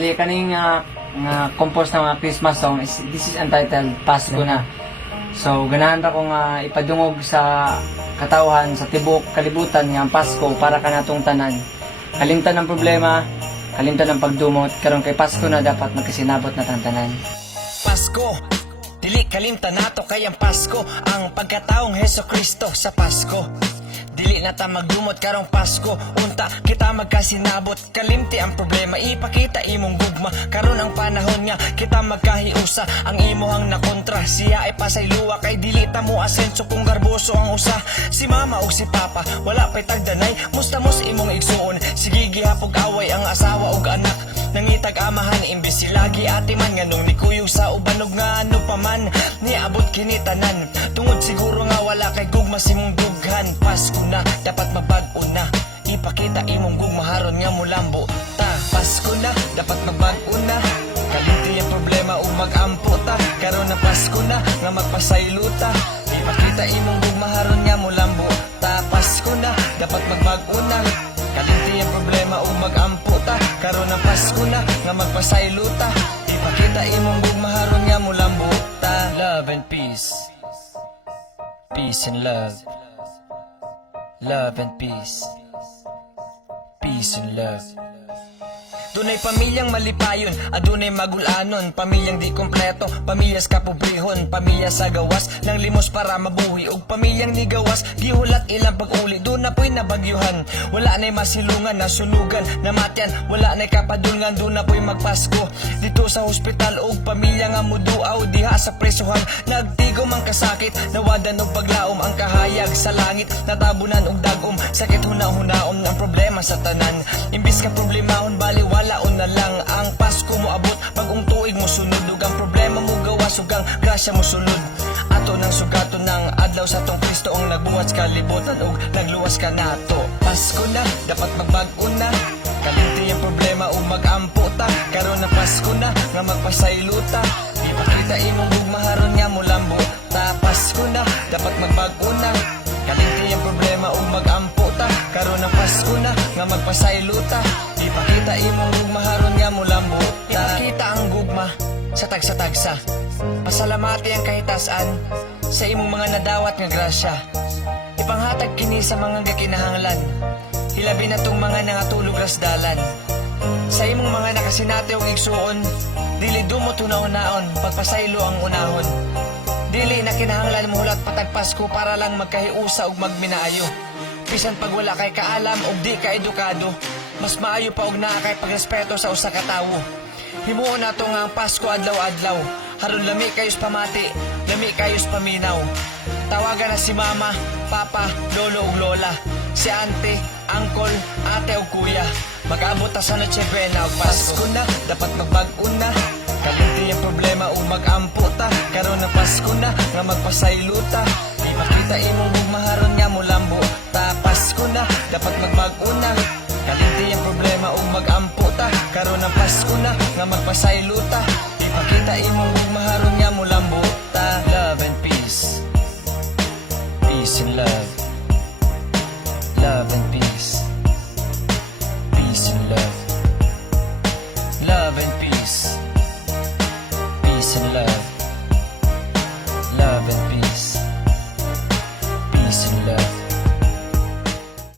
Kaning nga compose na mga Christmas song this is entitled Pasko na. So ganahan ra ko nga ipadungog sa katawhan sa tibok kalibutan nga ang Pasko para kanatong tanan. Kalimtan ng problema, kalimtan ng pagdumot, karon kay Pasko na dapat magkasinabot na tanan. Pasko, dili kalimtan nato kay ang Pasko, ang pagkataong Hesus Kristo sa Pasko. Dili na ta magdumot karong Pasko, unta kita magkasinabot. Kalimti ang problema, ipakita imong gugma. Karon ang panahon nga kita magkahiusa. Ang imuhang nakontra, siya ay pasayluwa. Kay dili ta mo asenso kung garboso ang usa. Si mama o si papa, wala pa'y tagdanay. Mustamos imong igsuon, sige gihapog away ang asawa ug anak. Nangitag amahan, imbis silagi atiman. Nganong ni kuyog sa ubanog nga ano pa man, niabot kinitanan. Tungod siguro nga wala kay gugma simong dughan. Pasko na, dapat magbag-o na. Ipakita imong gugmaharon nga mulambo ta. Pasko na, dapat magbag-o na. Kalimti ang problema o mag-ampo ta. Karon na Pasko na, nga magpasayluta. Ipakita imong gugmaharon nga mulambo ta. Pasko na, dapat magbag-o na. Kalimti ang problema o mag-ampo ta. Karon na Pasko na, nga magpasayluta. Ipakita imong gugmaharon nga mulambo ta. Love and peace. Peace and love. Love and peace. Peace and love. Dunay pamilyang malipayon, adunay magulanon. Pamilyang di kompleto, pamilyas kapobrehon. Pamilya sa gawas, lang limos para mabuhi. Og pamilyang ni gawas, gihulat ilang pag-uli. Doon na po'y nabagyuhan, wala na'y masilungan, nasunugan, namatyan. Wala na'y kapadulngan, doon na po'y magpasko. Dito sa hospital, og pamilya nga muduaw. Diha sa presohan, nagtigo mang kasakit. Nawadan og paglaom ang kahayag sa langit. Natabunan og dagom, sakit huna-hunaon ang problema sa tanan. Imbis ka problemahon, baliwalaon na lang ang Pasko mo abot. Pag tuig mo sunod, ug ang problema mo gawas, ug ang grasya mo sunod. Ato ng sugato ng adlaw sa tong Kristo ang nagbuhat sa kalibutan ug nagluwas ka nato. Pasko na, dapat magbag-o na. Kalimti ang problema o mag-ampo ta. Karon na Pasko na, nga magpasayluta. Ipakita imong gugmaharon nga mulambo ta. Pasko na, dapat magbag-o na. Kalimti ang problema o mag-ampo ta. Karon na Pasko na, nga magpasayluta. Ipakita imong gugmaharon nga mulambo ta. Ipakita ang gugma sa tagsa-tagsa. Pasalamati ang kahitasan sa imong mga nadawat nga grasya. Ipanghatag kini sa mga gakinahanglan. Hilabi na tong mga nangatulog rasdalan. Sa imong mga nakasinati og igsuon, dili dumot hunaon-naon, pagpasaylo ang unahon. Dili na kinahanglan mo hulat patag Pasko para lang magkahiusa og magminaayo. Bisan pag wala kay kaalam og di ka edukado, mas maayo pa og naa kay pagrespeto sa usa ka tawo. Himuon nato nga ang Pasko adlaw-adlaw. Haron lami kayos pamati, lami kayos paminaw. Tawagan na si mama, papa, lolo ug lola, si ante, angkol, ate ug kuya. Mag-abot ta sa Noche Buena ug Pasko na, dapat magbag-o na. Kalimti ang problema o mag-ampo ta. Karon na Pasko na, nga magpasayluta. Ipakita imong gugmaharon nga mulambo ta. Pasko na, dapat magbag-o na. Kalimti ang problema o mag-ampo ta. Karon na Pasko na, nga magpasayluta. Ipakita imong